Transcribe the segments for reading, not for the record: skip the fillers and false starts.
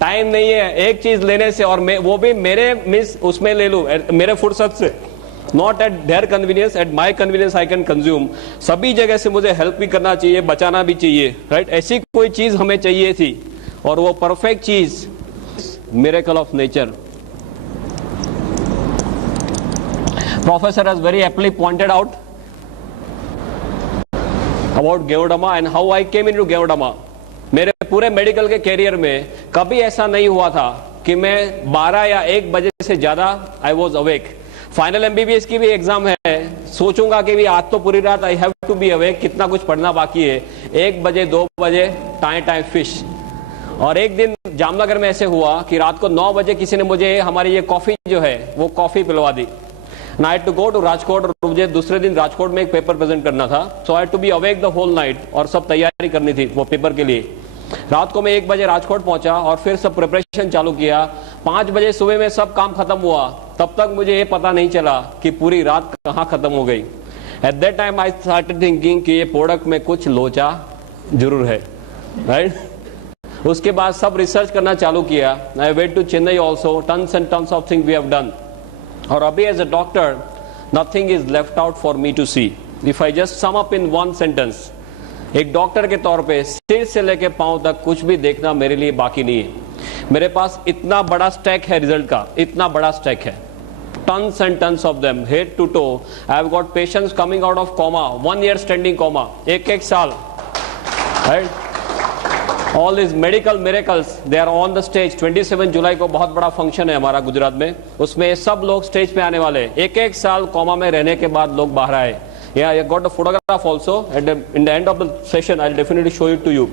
Time नहीं है एक चीज लेने से, और वो भी मेरे मिस उसमें ले लूं, मेरे फुर्सत से, not at their convenience, at my convenience I can consume. सभी जगह से मुझे हेल्प भी करना चाहिए, बचाना भी चाहिए, राइट? ऐसी कोई चीज हमें चाहिए थी, और वो परफेक्ट चीज miracle of nature. Professor has very aptly pointed out about Geodama and how I came into Geodama. मेरे पूरे मेडिकल के कैरियर में कभी ऐसा नहीं हुआ था कि मैं 12 या 1 बजे से ज्यादा I was awake. Final MBBS की भी एग्जाम है, सोचूंगा कि भी आज तो पूरी रात I have to be awake, कितना कुछ पढ़ना बाकी है। 1 बजे 2 बजे टाइम फिश। और एक दिन जामनगर में ऐसे हुआ कि रात को 9 बजे किसी ने मुझे हमारी ये कॉफी जो है वो कॉफी पिलवा दी। I had to go to Rajkot, और मुझे दूसरे दिन राजकोट में एक पेपर प्रेजेंट करना था, so I had to be awake the whole night, और सब तैयारी करनी थी वो पेपर के लिए। रात को मैं 1 बजे राजकोट पहुंचा और फिर सब प्रिपरेशन चालू किया। 5 बजे सुबह में सब काम खत्म हुआ, तब तक मुझे ये पता नहीं चला कि पूरी रात कहाँ खत्म हो गई। At that time I started thinking कि ये प्रोडक्ट में कुछ लोचा जरूर है, राइट? उसके बाद सब रिसर्च करना चालू किया। I went to Chennai also, tons and tons of thing we have done. और अभी as a doctor nothing is left out for me to see. If I just sum up in one sentence, एक doctor के तौर पे सिर से लेके पांव तक कुछ भी देखना मेरे लिए बाकी नहीं है। मेरे पास इतना बड़ा स्टैक है रिजल्ट का, इतना बड़ा स्टैक है, tons and tons of them, head to toe. I have got patients coming out of coma, 1 year standing coma, एक साल, right? All these medical miracles, they are on the stage. 27 जुलाई को बहुत बड़ा function है हमारा गुजरात में, उसमें सब लोग स्टेज पे आने वाले हैं। एक साल कोमा में रहने के बाद लोग बाहर आए। Yeah, I got a photograph also. In the end of the session, I'll definitely show it to you.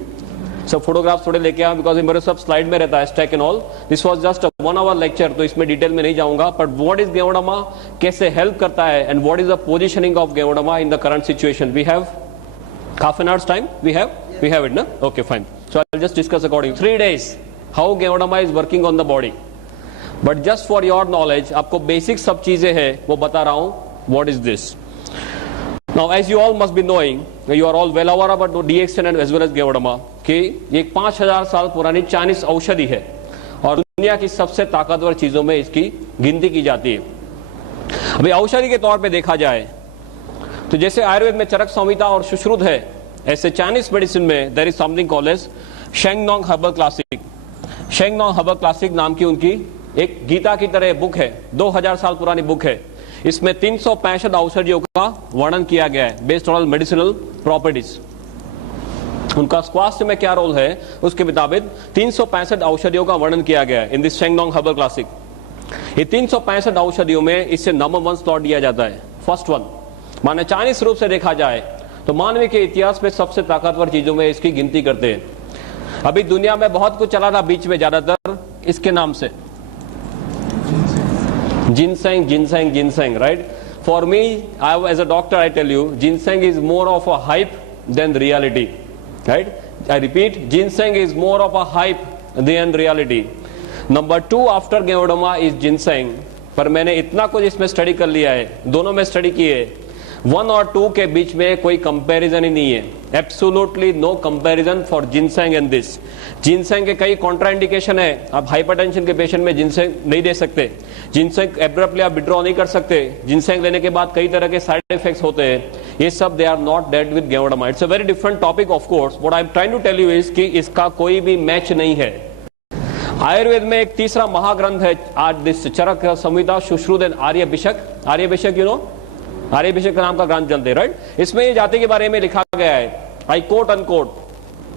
सब फोटोग्राफ थोड़े लेके आया, बिकॉज मेरे सब स्लाइड में रहता है stack and all. This was just a 1 hour lecture, तो इसमें डिटेल में नहीं जाऊंगा। बट व्हाट इज गेवोडामा, कैसे हेल्प करता है, and what is the positioning of गेवोडामा in the current situation. We have half an hour's time. We have it, no? Okay, fine. So I'll just discuss according 3 days how Geodama is working on the body. But just for your knowledge, आपको basic सब चीजें हैं वो बता रहा हूँ। What is this? Now, as you all must be knowing, you are all well aware about DXN and as well as Geodama, कि ये 5000 साल पुरानी चाइनीज औषधि है और दुनिया की सबसे ताकतवर चीजों में इसकी गिनती की जाती है। अभी औषधि के तौर पे देखा जाए तो जैसे आयुर्वेद में चरक संहिता और सुश्रुत है, ऐसे चाइनीज मेडिसिन में there is something called as Shennong herbal classic. Shennong herbal classic नाम की उनकी एक गीता की तरह बुक है, 2000 साल पुरानी बुक है। इसमें 365 औषधियों का वर्णन किया गया है बेस्ड ऑन मेडिसिनल प्रॉपर्टीज। उनका स्वास्थ्य में क्या रोल है उसके मुताबिक 365 औषधियों का वर्णन किया गया है इन दिस शेंगनोंग हर्बल क्लासिक। ये 365 औषधियों में इससे नंबर 1 स्लॉट दिया जाता है, फर्स्ट वन। माने चाइनीज रूप से देखा जाए तो मानवीय के इतिहास में सबसे ताकतवर चीजों में इसकी गिनती करते हैं। अभी दुनिया में बहुत कुछ चला था बीच में, ज्यादातर इसके नाम से ginseng ginseng ginseng, right? For me, I as a doctor I tell you, ginseng is more of a hype than reality, right? I repeat, ginseng is more of a hype than reality. Number 2 after गेवोडामा is ginseng. पर मैंने इतना कुछ इसमें study कर लिया है, दोनों में स्टडी किए, 1 और 2 के बीच में कोई कंपैरिजन ही नहीं है। Absolutely no comparison for ginseng and this. Ginseng के कई कॉन्ट्राइंडिकेशन है, आप हाइपरटेंशन के पेशेंट में जिनसेंग नहीं दे सकते, जिनसेंग एब्रप्टली आप विड्रॉ नहीं कर सकते, जिनसेंग लेने के बाद कई तरह के साइड इफेक्ट्स होते हैं, ये सब they are not dead with गेवोडामा। It's a very different topic of course. What I am trying to tell you is कि इसका कोई भी मैच नहीं है। आयुर्वेद में एक तीसरा महाग्रंथ है आज this Charaka Samhita Sushruta Aryabhishak. Aryabhishak, you know, Aryabhishak का नाम का ग्रंथ जानते हैं, राइट? इसमें ये जाति के बारे में लिखा गया है, आई कोट अनकोट,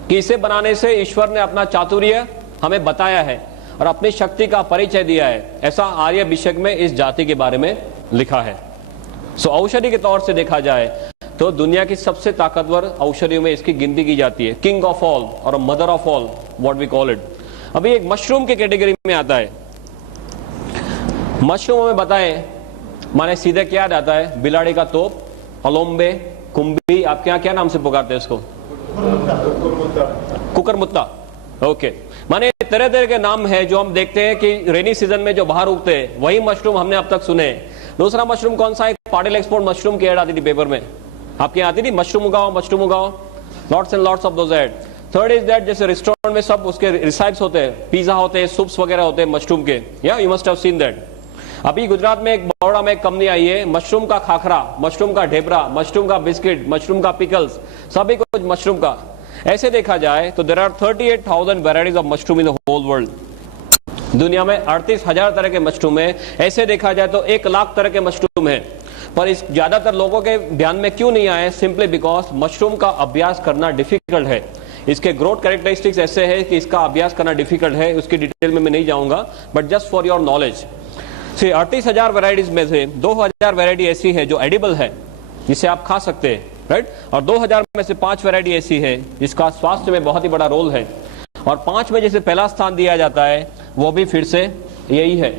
कि इसे बनाने से ईश्वर ने अपना चातुर्य हमें बताया है और अपनी शक्ति का परिचय दिया है। ऐसा आर्यभिषक में इस जाति के बारे में लिखा है। सो औषधि के तौर से देखा जाए तो दुनिया की सबसे ताकतवर औषधियों में इसकी गिनती की जाती है, किंग ऑफ ऑल और mother of all, what we call it. अभी एक मशरूम के कैटेगरी में आता है। मशरूम में बताएं माने सीधे क्या याद आता है? बिलाड़ी का तोप, अलोम्बे, कुंभी, आपके यहाँ क्या नाम से पुकारते हैं इसको? कुकरमुत्ता। ओके, माने तरह तरह के नाम है जो हम देखते हैं कि रेनी सीजन में जो बाहर उगते हैं, वही मशरूम हमने अब तक सुने। दूसरा मशरूम कौन सा है? पाटिल एक्सपोर्ट मशरूम की एड आती थी पेपर में, आपके यहाँ आती थी, मशरूम उगाओ, मशरूम उगाओ, lots and lots of those ad. Third is that जैसे रेस्टोरेंट में सब उसके रिसाइप्स होते हैं, पिज्जा होते हैं, सूप्स वगैरह होते हैं मशरूम के, या you must have seen that. अभी गुजरात में एक बड़ौदा में एक कंपनी आई है, मशरूम का खाखरा, मशरूम का ढेबरा, मशरूम का बिस्किट, मशरूम का पिकल्स, सभी कुछ मशरूम का। ऐसे देखा जाए तो there are 38,000 varieties of mushroom in the whole world. दुनिया में 38,000 तरह के मशरूम है। ऐसे देखा जाए तो 1 लाख तरह के मशरूम है, पर इस ज्यादातर लोगों के ध्यान में क्यों नहीं आए? सिंपली बिकॉज मशरूम का अभ्यास करना डिफिकल्ट है। इसके ग्रोथ कैरेक्टरिस्टिक्स ऐसे है कि इसका अभ्यास करना डिफिकल्ट है, उसकी डिटेल में मैं नहीं जाऊंगा, but just for your knowledge. 38,000 varieties में से 2,000 वेराइटी ऐसी है जो एडिबल है, जिसे आप खा सकते हैं, राइट। और 2,000 में से 5 वेराइटी ऐसी है जिसका स्वास्थ्य में बहुत ही बड़ा रोल है। और 5 में जैसे पहला स्थान दिया जाता है वो भी फिर से यही है।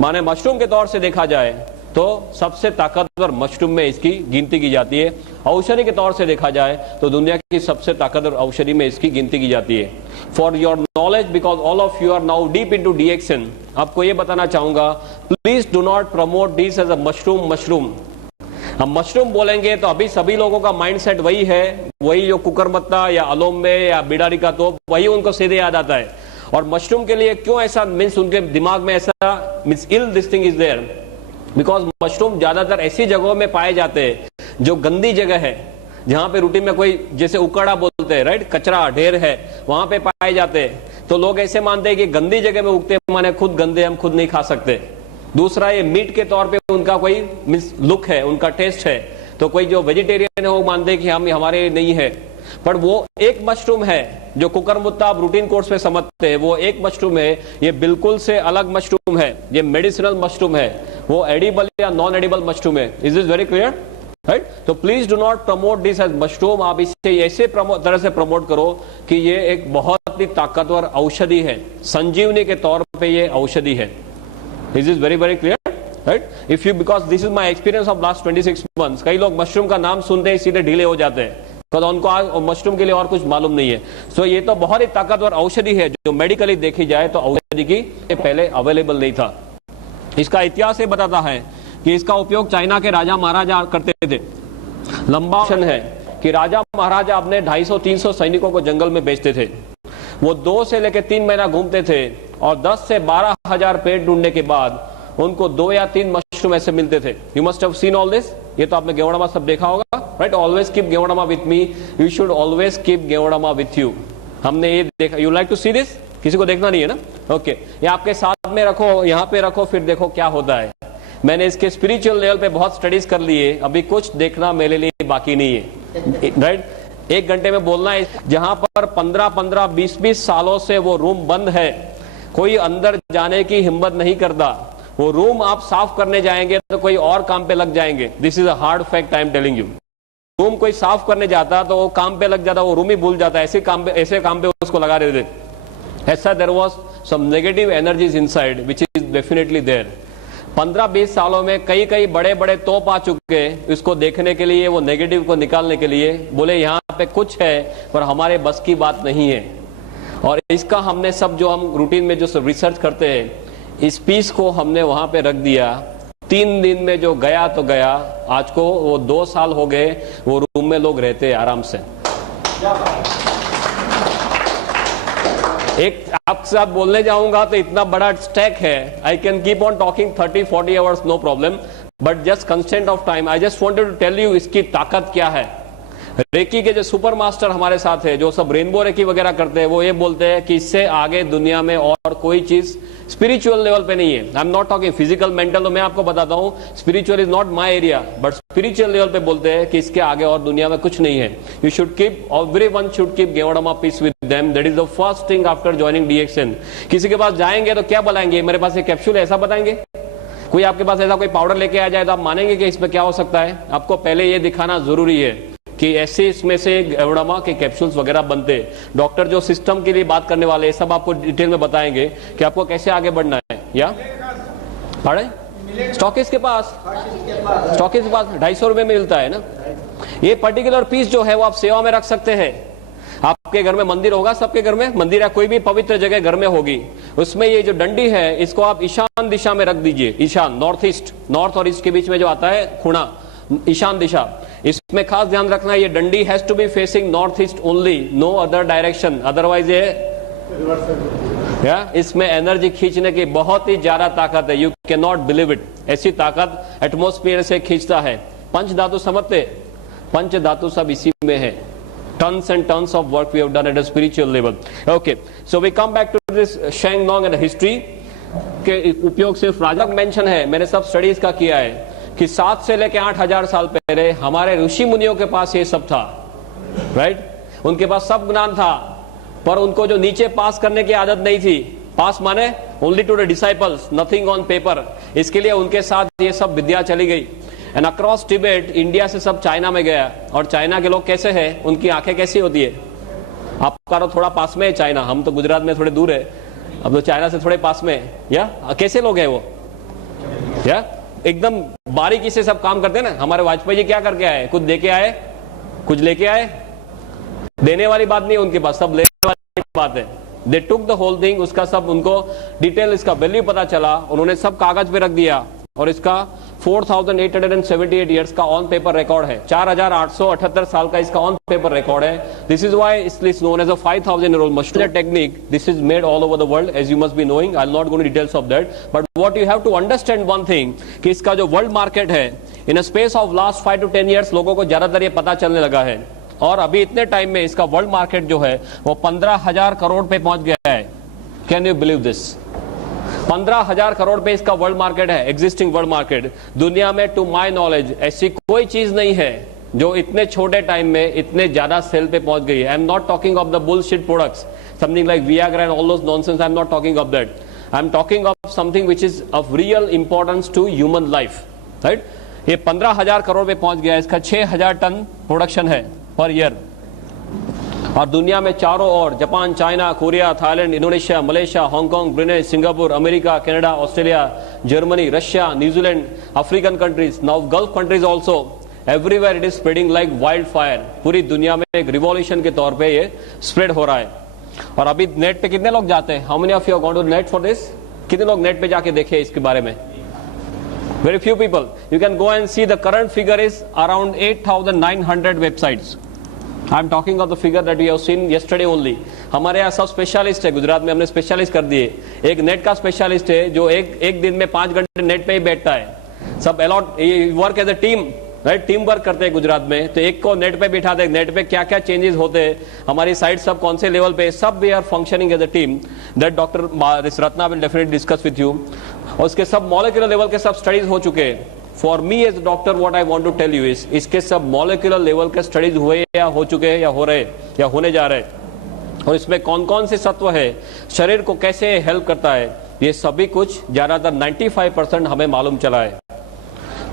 माने मशरूम के तौर से देखा जाए तो सबसे ताकतवर मशरूम में इसकी गिनती की जाती है। औषधि के तौर से देखा जाए तो दुनिया की सबसे ताकतवर औषधि में इसकी गिनती की जाती है। For your knowledge, because all of you are now deep into DXN, आपको ये बताना चाहूंगा, please do not promote this as a mushroom. हम मशरूम बोलेंगे तो अभी सभी लोगों का माइंडसेट वही है, वही जो कुकरमत्ता या अलोम्बे या बिडारी का तोप, वही उनको सीधे याद आता है। और मशरूम के लिए क्यों ऐसा मीन्स उनके दिमाग में ऐसा means ill this thing is there, because mushroom ज्यादातर ऐसी जगहों में पाए जाते हैं जो गंदी जगह है, जहां पे रूटीन में कोई जैसे उकड़ा बोलते हैं, राइट, कचरा ढेर है, वहां पे पाए जाते हैं। तो लोग ऐसे मानते हैं कि गंदी जगह में उगते हैं माने खुद गंदे, हम खुद नहीं खा सकते। दूसरा, ये मीट के तौर पे उनका कोई मीन्स लुक है, उनका टेस्ट है। तो कोई जो वेजिटेरियन है वो मानते हैं कि हम हमारे नहीं है, पर वो एक मशरूम है जो कुकरमुत्ता आप रूटीन कोर्स में समझते हैं, वो एक मशरूम है। ये बिल्कुल से अलग मशरूम है, ये मेडिसिनल मशरूम है, वो एडिबल या नॉन एडिबल मशरूम है। Is this very clear, right? तो please do not promote this as mushroom. आप इसे ऐसे तरह से प्रमोट करो कि ये एक बहुत ही ताकतवर औषधि है, संजीवनी के तौर पे ये औषधि है। Is is very very clear, right? If you, because this is my experience of last 26 months, कई लोग मशरूम का नाम सुनते ही सीधे ढीले हो जाते हैं, तो उनको मशरूम के लिए और कुछ मालूम नहीं है। सो ये तो बहुत ही ताकतवर औषधि है जो मेडिकली देखी जाए तो औषधि की पहले अवेलेबल नहीं था। इसका इतिहास ये बताता है कि इसका उपयोग चाइना के राजा महाराजा करते थे। लंबा ऑप्शन है कि राजा महाराजा अपने 250-300 सैनिकों को जंगल में भेजते थे। वो 2 से लेकर 3 महीना घूमते थे और 10 से 12,000 पेड़ ढूंढने के बाद उनको 2 या 3 मशरूम ऐसे मिलते थे। You must have seen all this. ये तो आपने गेवड़ामा सब देखा होगा, राइट? ऑलवेज कीप गेवड़ामा with me, you should always keep गेवड़ामा विथ यू। हमने ये देखा। You like to see this? किसी को देखना नहीं है ना? ओके, ये आपके साथ में रखो, यहाँ पे रखो, फिर देखो क्या होता है। मैंने इसके स्पिरिचुअल लेवल पे बहुत स्टडीज कर लिए, अभी कुछ देखना मेरे लिए बाकी नहीं है, राइट? 1 घंटे में बोलना है। जहां पर 15-15, 20-20 सालों से वो रूम बंद है, कोई अंदर जाने की हिम्मत नहीं करता। वो रूम आप साफ करने जाएंगे तो कोई और काम पे लग जाएंगे। This is a hard fact I am telling you. Room कोई साफ करने जाता तो वो काम पे लग जाता, वो रूम ही भूल जाता, ऐसे काम पे उसको लगा देते। ऐसा there was some negative energies inside which is definitely there. 15-20 सालों में कई बड़े बड़े तोप आ चुके हैं इसको देखने के लिए, वो नेगेटिव को निकालने के लिए। बोले यहाँ पे कुछ है पर हमारे बस की बात नहीं है। और इसका हमने सब जो हम रूटीन में जो सब रिसर्च करते हैं, इस पीस को हमने वहां पे रख दिया। 3 दिन में जो गया तो गया। आज को वो 2 साल हो गए, वो रूम में लोग रहते हैं आराम से। एक आपके साथ बोलने जाऊंगा तो इतना बड़ा स्टैक है, I can keep on talking 30-40 hours, no problem, but just constant of time I just wanted to tell you इसकी ताकत क्या है। रेकी के जो सुपर मास्टर हमारे साथ है, जो सब रेनबो रेकी वगैरह करते हैं, वो ये बोलते हैं कि इससे आगे दुनिया में और कोई चीज स्पिरिचुअल लेवल पे नहीं है। I am not talking physical mental, तो मैं आपको बताता हूँ spiritual is not my area, but spiritual level पे बोलते हैं कि इसके आगे और दुनिया में कुछ नहीं है। You should keep, everyone should keep गेवड़ामा piece with them, that is the first thing after joining DXN. किसी के पास जाएंगे तो क्या बताएंगे, मेरे पास एक कैप्सूल है, ऐसा बताएंगे? कोई आपके पास ऐसा कोई पाउडर लेके आ जाए तो आप मानेंगे कि इसमें क्या हो सकता है? आपको पहले ये दिखाना जरूरी है कि ऐसे इसमें से गेवड़ामा के कैप्सूल्स वगैरह बनते। डॉक्टर जो सिस्टम के लिए बात करने वाले सब आपको डिटेल में बताएंगे कि आपको कैसे आगे बढ़ना है। या स्टॉकिस्ट के पास 250 रुपए में मिलता है ना। ये पर्टिकुलर पीस जो है वो आप सेवा में रख सकते हैं। आपके घर में मंदिर होगा, सबके घर में मंदिर या कोई भी पवित्र जगह घर में होगी, उसमें ये जो डंडी है इसको आप ईशान दिशा में रख दीजिए। ईशान, नॉर्थ ईस्ट, नॉर्थ और ईस्ट के बीच में जो आता है खुणा, ईशान दिशा, इसमें खास ध्यान रखना, ये डंडी has to be facing north east only, no other direction, otherwise ये इसमें एनर्जी खींचने की बहुत ही ज्यादा ताकत है, you can not believe it. ऐसी ताकत एटमोस्फियर से खींचता है। पंच धातु समझते, पंच धातु सब इसी में है। Tons and tons of work we have done at a spiritual level. Okay, so we come back to this Shengnong and history के उपयोग सिर्फ राजा मेंशन है, मैंने सब स्टडीज का किया है कि 7 से लेकर 8,000 साल पहले हमारे ऋषि मुनियों के पास ये सब था, राइट? उनके पास सब ज्ञान था, पर उनको जो नीचे पास करने की आदत नहीं थी। पास माने only to the disciples, nothing on paper. इसके लिए उनके साथ ये सब विद्या चली गई। एंड अक्रॉस टिबेट, इंडिया से सब चाइना में गया। और चाइना के लोग कैसे हैं, उनकी आंखें कैसी होती है? आपका तो थोड़ा पास में है चाइना, हम तो गुजरात में थोड़े दूर है, अब तो चाइना से थोड़े पास में है। या कैसे लोग हैं वो? या एकदम बारीकी से सब काम करते हैं ना। हमारे वाजपेयी जी क्या करके आए? कुछ दे के आए, कुछ लेके आए? देने वाली बात नहीं है उनके पास, सब लेने वाली बात है। दे टुक द होल थिंग, उसका सब उनको डिटेल, इसका वैल्यू पता चला, उन्होंने सब कागज पे रख दिया। और इसका 4,878 ईयर्स का ऑन पेपर रिकॉर्ड है, 4,878 साल का इसका ऑन पेपर रिकॉर्ड है। This is why it is known as a 5,000 year old machine technique. This is made all over the world, as you must be knowing. I'll not go into details of that, but what you have to understand one thing, कि इसका जो world market है, in a space of last 5 to 10 years लोगों को ज्यादातर ये पता चलने लगा है। और अभी इतने टाइम में इसका वर्ल्ड मार्केट जो है वो 15,000 करोड़ पे पहुंच गया है। Can you believe this? 15,000 crore पे इसका वर्ल्ड मार्केट है, एग्जिस्टिंग वर्ल्ड मार्केट। दुनिया में टू माय नॉलेज ऐसी कोई चीज नहीं है जो इतने छोटे टाइम में इतने ज्यादा सेल पे पहुंच गई है। I am not talking of the bullshit products, something like Viagra and all those nonsense. I am not talking of that. I am talking of something which is of real importance to human life, right? ये 15,000 करोड़ पे पहुंच गया। इसका 6,000 ton production है per year. और दुनिया में चारों ओर Japan, China, Korea, Thailand, Indonesia, Malaysia, Hong Kong, Brunei, Singapore, America, Canada, Australia, Germany, Russia, New Zealand, African countries, now Gulf countries also, everywhere it is spreading like wild fire. पूरी दुनिया में एक रिवॉल्यूशन के तौर पे ये स्प्रेड हो रहा है। और अभी नेट पे कितने लोग जाते हैं? How many of you are going to net for this? कितने लोग नेट पे जाके देखे इसके बारे में? Very few people. You can go and see the current figure is around 8,900 websites. I am talking of the figure that we have seen yesterday only. हमारे यहाँ सब स्पेशलिस्ट है, गुजरात में हमने स्पेशलिस्ट कर दिए। एक नेट का स्पेशलिस्ट है जो एक दिन में 5 घंटे नेट पे ही बैठता है। सब a lot work as a team, right? Team work करते हैं गुजरात में। तो एक को नेट पे बिठा दे, नेट पे क्या क्या चेंजेस होते हैं, हमारी साइट सब कौन से लेवल पे, सब we are functioning as a team. That doctor Ratna will definitely discuss with you. और उसके सब मॉलिक्यूलर लेवल के सब स्टडीज हो चुके हैं। For me as doctor what I want to tell you is, इसके सब मॉलिक्यूलर लेवल के स्टडीज हुए या हो चुके हैं या हो रहे या होने जा रहे हैं। और इसमें कौन कौन से सत्व है, शरीर को कैसे हेल्प करता है, ये सभी कुछ ज्यादातर 95% हमें मालूम चला है।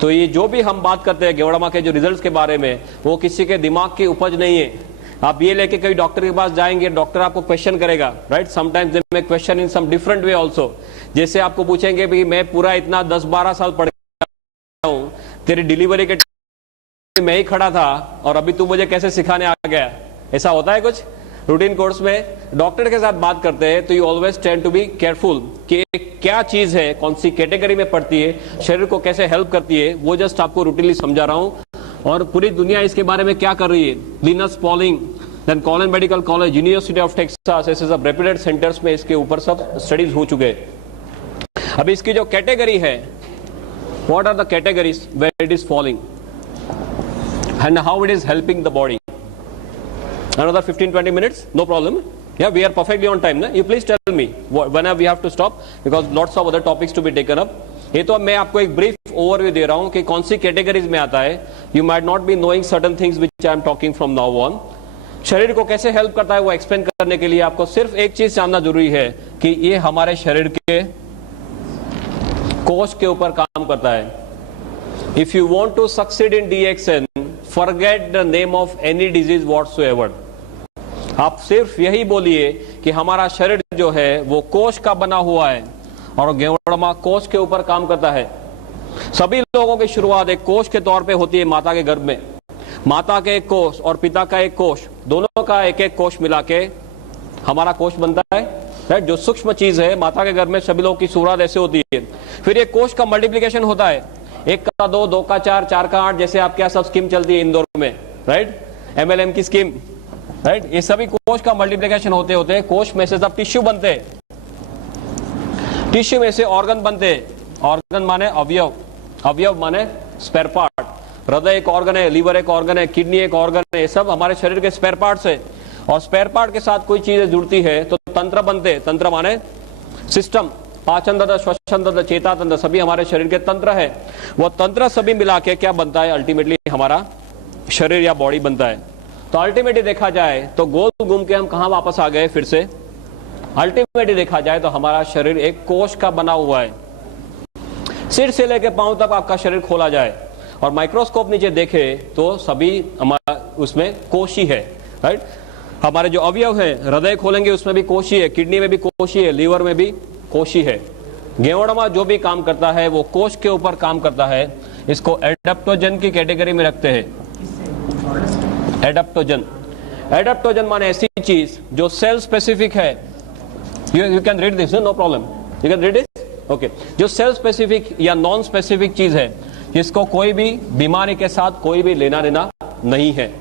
तो ये जो भी हम बात करते हैं गेवड़ामा के जो रिजल्ट्स के बारे में, वो किसी के दिमाग की उपज नहीं है। आप ये लेके कहीं डॉक्टर के पास जाएंगे, डॉक्टर आपको क्वेश्चन करेगा, right? Sometimes they may question in some different way also. जैसे आपको पूछेंगे भी मैं पूरा इतना 10-12 साल पढ़ हूं, तेरी डिलीवरी के मैं ही खड़ा था और अभी तू मुझे कैसे सिखाने आ गया? ऐसा होता है कुछ रूटीन कोर्स में? डॉक्टर के साथ बात करते हैं तो you always tend to be careful कि क्या चीज है, कौन सी कैटेगरी में पड़ती है, शरीर को कैसे हेल्प करती है, वो जस्ट आपको रूटीनली समझा रहा हूं। और पूरी दुनिया इसके बारे में क्या कर रही है? Linus Pauling, then Colon medical college, university of Texas, ऐसे सब रेप्यूटेड सेंटर्स में इसके ऊपर सब स्टडीज हो चुके हैं। अब इसकी जो कैटेगरी है, what are the categories where it is falling and how it is helping the body? Another 15-20 minutes, no problem. Yeah, we are perfectly on time. Na? You please tell me whenever we have to stop because lots of other topics to be taken up. ये तो मैं आपको एक brief overview दे रहा हूँ कि कौन सी categories में आता है। You might not be knowing certain things which I am talking from now on. शरीर को कैसे हेल्प करता है वो एक्सप्लेन करने के लिए आपको सिर्फ एक चीज जानना जरूरी है कि ये हमारे शरीर के कोश के ऊपर काम करता है। If you want to succeed in DXN, forget the name of any disease whatsoever. आप सिर्फ यही बोलिए कि हमारा शरीर जो है वो कोश का बना हुआ है और गेवड़मा कोश के ऊपर काम करता है। सभी लोगों की शुरुआत एक कोश के तौर पे होती है माता के गर्भ में। माता के एक कोश और पिता का एक कोश, दोनों का एक एक कोश मिला के हमारा कोश बनता है, राइट? जो सूक्ष्म चीज है माता के गर्भ में सभी लोगों की शुरुआत ऐसे होती है। फिर एक कोश का मल्टीप्लिकेशन होता है। 1 का 2, 2 का 4, 4 का 8, जैसे आपके यहाँ सब स्कीम चलती है इंदौर में, राइट, MLM की स्कीम, राइट। ये सभी कोश का मल्टीप्लिकेशन होते होते कोश में से सब टिश्यू बनते, टिश्यू में से ऑर्गन बनते। ऑर्गन माने अवयव, अवयव माने स्पेयर पार्ट। हृदय एक ऑर्गन है, लीवर एक ऑर्गन है, किडनी एक ऑर्गन है, ये सब हमारे शरीर के स्पेयर पार्ट्स है। और स्पेयर पार्ट के साथ कोई चीजें जुड़ती है तो तंत्र बनते। तंत्र माने सिस्टम, पाचन तंत्र, श्वसन तंत्र, चेता तंत्र, सभी हमारे शरीर के तंत्र है। वो तंत्र सभी मिला के क्या बनता है, अल्टीमेटली हमारा शरीर या बॉडी बनता है। तो अल्टीमेटली देखा जाए तो गोल घूम के हम कहां वापस आ गए फिर से, अल्टीमेटली देखा जाए तो हमारा शरीर एक कोश का बना हुआ है। सिर से लेके पांव तक आपका शरीर खोला जाए और माइक्रोस्कोप नीचे देखे तो सभी हमारा उसमें कोश ही है, राइट। हमारे जो अवयव है, हृदय खोलेंगे उसमें भी कोश ही है, किडनी में भी कोश ही है, लीवर में भी कोश ही है। गेवड़मा जो भी काम करता है वो कोश के ऊपर काम करता है। इसको एडेप्टोजन की कैटेगरी में रखते हैं। एडेप्टोजन, एडेप्टोजन माने ऐसी चीज जो सेल स्पेसिफिक है। You can read this, no problem, you can read it, okay. जो सेल स्पेसिफिक या नॉन स्पेसिफिक चीज है जिसको कोई भी बीमारी के साथ कोई भी लेना देना नहीं है।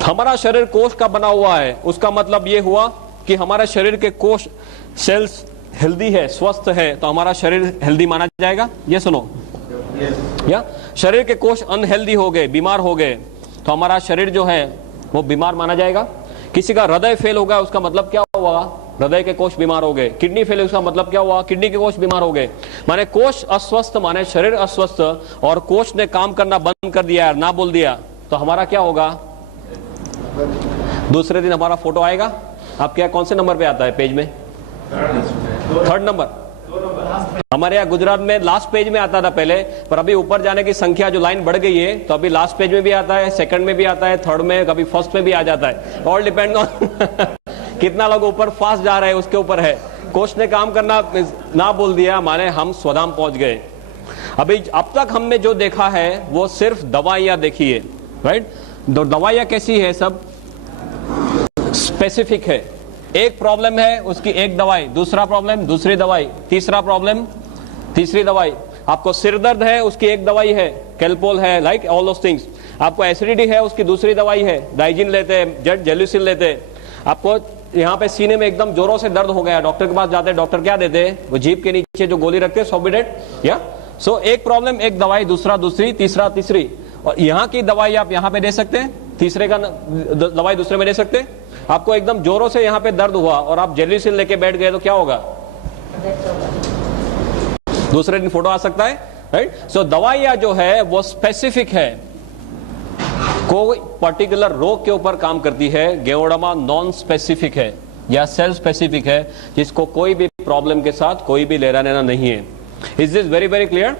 हमारा शरीर कोश का बना हुआ है, उसका मतलब ये हुआ कि हमारे शरीर के कोश सेल्स हेल्दी है, स्वस्थ है, तो हमारा शरीर हेल्दी माना जाएगा। ये सुनो, या शरीर के कोश अनहेल्दी हो गए, बीमार हो गए, तो हमारा शरीर जो है वो बीमार माना जाएगा। किसी का हृदय फेल हो गया, उसका मतलब क्या हुआ, हृदय के कोश बीमार हो गए। किडनी फेल, उसका मतलब क्या हुआ, किडनी के कोश बीमार हो गए। माने कोश अस्वस्थ माने शरीर अस्वस्थ, और कोश ने काम करना बंद कर दिया, ना बोल दिया, तो हमारा क्या होगा, दूसरे दिन हमारा फोटो आएगा। आपके यहाँ कौन से नंबर पे आता है पेज में, 3rd नंबर। हमारे यहाँ गुजरात में लास्ट पेज में आता था पहले, पर अभी ऊपर जाने की संख्या जो लाइन बढ़ गई है, तो अभी लास्ट पेज में भी आता है, 2nd में भी आता है, 3rd में, कभी 1st में भी आ जाता है। ऑल डिपेंड ऑन कितना लोग ऊपर फास्ट जा रहे हैं उसके ऊपर है। कोच ने काम करना ना बोल दिया माने हम स्वधाम पहुंच गए। अभी अब तक हमने जो देखा है वो सिर्फ दवाइयां देखी है, राइट। दवाइयां कैसी है, सब स्पेसिफिक है। एक प्रॉब्लम है उसकी एक दवाई, दूसरा प्रॉब्लम दूसरी दवाई, तीसरा प्रॉब्लम तीसरी दवाई। आपको सिर दर्द है उसकी एक दवाई है, कैल्पोल है, लाइक ऑल दोस थिंग्स। आपको एसिडिटी है उसकी दूसरी दवाई है, डाइजिन लेते हैं, जेट जेल्यूसिन लेते हैं। आपको यहाँ पे सीने में एकदम जोरों से दर्द हो गया, डॉक्टर के पास जाते हैं, डॉक्टर क्या देते हैं, वो जीभ के नीचे जो गोली रखते हैं, सॉबिडेट, या सो एक प्रॉब्लम एक दवाई, दूसरा दूसरी, तीसरा तीसरी। और यहाँ की दवाई आप यहाँ पे दे सकते हैं, तीसरे का दवाई दूसरे में दे सकते हैं। आपको एकदम जोरों से यहाँ पे दर्द हुआ और आप जेल्यूसिन लेके बैठ गए तो क्या होगा, दूसरे दिन फोटो आ सकता है, राइट। सो दवाइयां जो है वो स्पेसिफिक है, कोई पर्टिकुलर रोग के ऊपर काम करती है। गेवड़मा नॉन स्पेसिफिक है या सेल स्पेसिफिक है, जिसको कोई भी प्रॉब्लम के साथ कोई भी लेना देना नहीं है। Is this very very clear.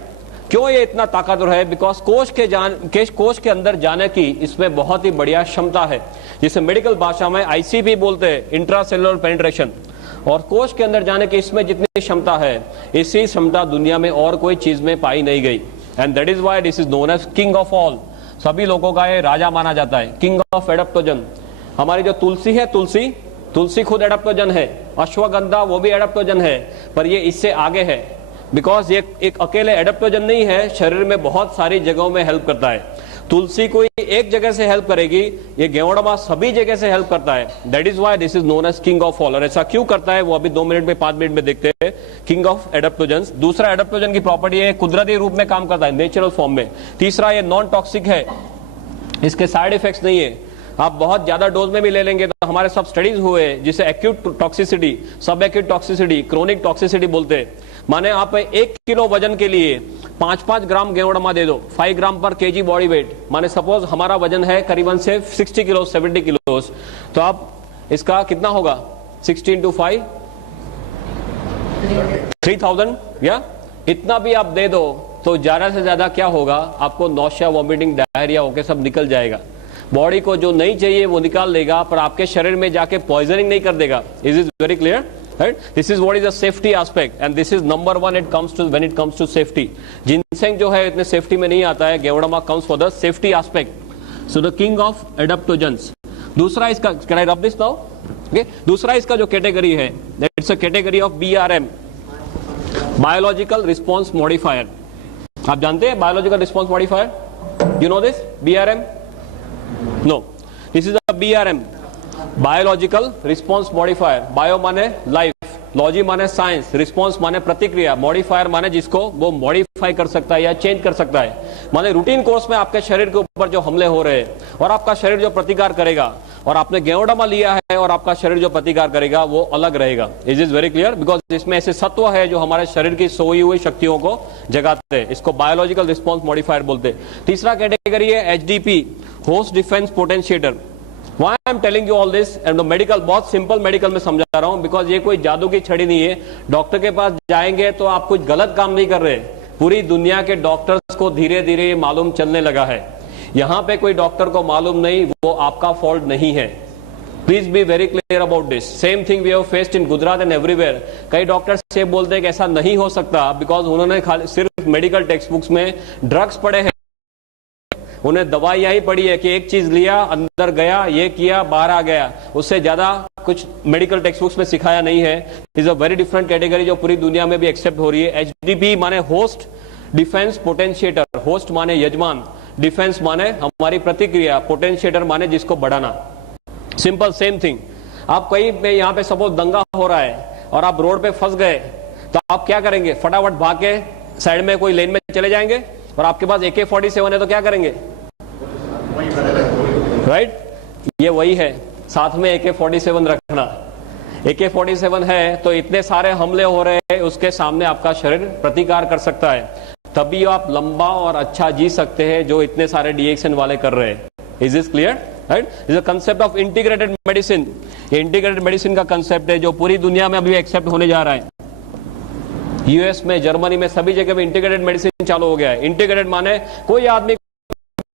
क्यों ये इतना ताकतवर है, बिकॉज कोश के अंदर जाने की इसमें बहुत ही बढ़िया क्षमता है, जिसे मेडिकल भाषा में ICP बोलते हैं, इंट्रासेलुलर पेनिट्रेशन। और कोश के अंदर जाने की इसमें जितनी क्षमता है, इसी क्षमता दुनिया में और कोई चीज में पाई नहीं गई। And that is why this is known as king of all. सभी लोगों का ये राजा माना जाता है, किंग ऑफ एडेप्टोजन। हमारी जो तुलसी है, तुलसी खुद एडेप्टोजन है। अश्वगंधा वो भी एडेप्टोजन है, पर ये इससे आगे है, बिकॉज ये एक अकेले एडेप्टोजन नहीं है, शरीर में बहुत सारी जगहों में हेल्प करता है। तुलसी कोई एक जगह से हेल्प करेगी, ये गेवड़मा सभी जगह से हेल्प करता है। That is why this is known as king of all. और ऐसा क्यों करता है वो अभी 2 मिनट में 5 मिनट में देखते हैं। King of adaptogen. दूसरा, एडेप्टोजन की प्रॉपर्टी है कुदरती रूप में काम करता है, नेचुरल फॉर्म में। तीसरा, ये नॉन टॉक्सिक है, इसके साइड इफेक्ट्स नहीं है। आप बहुत ज्यादा डोज में भी ले लेंगे तो हमारे सब स्टडीज हुए जिसे एक्यूट टॉक्सिसिटी, सब एक्यूट टॉक्सिसिटी, क्रोनिक टॉक्सिसिटी बोलते हैं। माने आप 1 किलो वजन के लिए 5-5 ग्राम गेवड़मा दे दो, 5 ग्राम पर केजी बॉडी वेट। माने सपोज हमारा वजन है करीबन से 60 किलो 70 किलो, तो आप इसका कितना होगा, 60 into 5 3000, या इतना भी आप दे दो तो ज्यादा से ज्यादा क्या होगा, आपको नौशिया, वॉमिटिंग, डायरिया होके सब निकल जाएगा। बॉडी को जो नहीं चाहिए वो निकाल लेगा, पर आपके शरीर में जाके पॉइजनिंग नहीं कर देगा। Is is very clear, right? This is what is the safety aspect and this is number 1 when it comes to safety. Ginseng जो है इतने सेफ्टी में नहीं आता है, गेवड़मा comes for the safety aspect. So the king of adaptogens. दूसरा इसका, can I rub this now? Okay? दूसरा इसका जो कैटेगरी है, it's a category of BRM, biological response modifier. आप जानते हैं biological response modifier? You know this BRM? No, this is a BRM, biological response modifier. Bio माने life, logy माने science, response माने प्रतिक्रिया, मॉडिफायर माने जिसको वो मॉडिफाई कर सकता है या चेंज कर सकता है। माने रूटीन कोर्स में आपके शरीर के ऊपर जो हमले हो रहे हैं और आपका शरीर जो प्रतिकार करेगा, और आपने गेवडामा लिया है और आपका शरीर जो प्रतिकार करेगा वो अलग रहेगा। Is is very clear? Because इसमें ऐसे सत्व है जो हमारे शरीर की सोई हुई शक्तियों को जगाते हैं। इसको बायोलॉजिकल रिस्पॉन्स मॉडिफायर बोलते हैं। तीसरा कैटेगरी है HDP, host defense potentiator. Why I am telling you all this? And medical, बहुत सिंपल मेडिकल में समझा रहा हूं, बिकॉज ये कोई जादू की छड़ी नहीं है। डॉक्टर के पास जाएंगे तो आप कुछ गलत काम नहीं कर रहे। पूरी दुनिया के डॉक्टर्स को धीरे धीरे ये मालूम चलने लगा है। यहां पे कोई डॉक्टर को मालूम नहीं, वो आपका फॉल्ट नहीं है। Please be very clear about this. Same thing we have faced in Gujarat and everywhere. कई डॉक्टर्स से बोलते हैं कि ऐसा नहीं हो सकता, बिकॉज उन्होंने सिर्फ मेडिकल टेक्स्ट बुक्स में ड्रग्स पढ़े हैं, उन्हें दवाइयां ही पड़ी है कि एक चीज लिया, अंदर गया, ये किया, बाहर आ गया। उससे ज्यादा कुछ मेडिकल टेक्स्ट बुक्स में सिखाया नहीं है। Is a very different category जो पूरी दुनिया में भी एक्सेप्ट हो रही है। HDP माने होस्ट डिफेंस पोटेंशिएटर। होस्ट माने यजमान, डिफेंस माने हमारी प्रतिक्रिया, पोटेंशिएटर माने जिसको बढ़ाना। Simple same thing. आप कहीं पे यहाँ पे सपोज दंगा हो रहा है और आप रोड पे फंस गए, तो आप क्या करेंगे? फटाफट भाग के साइड में कोई लेन में चले जाएंगे, और आपके पास AK-47 है तो क्या करेंगे? राइट? ये वही है, साथ में AK-47 रखना। AK-47 है तो इतने सारे हमले हो रहे हैं, उसके सामने आपका शरीर प्रतिकार कर सकता है। तभी आप लंबा और अच्छा जी सकते हैं जो इतने सारे DXN वाले कर रहे हैं। Is this clear? Right? Is a concept of integrated medicine. ये इंटीग्रेटेड मेडिसिन का कंसेप्ट है जो पूरी दुनिया में अभी एक्सेप्ट होने जा रहा है। US में, जर्मनी में, सभी जगह में इंटीग्रेटेड मेडिसिन चालू हो गया है। इंटीग्रेटेड माने कोई आदमी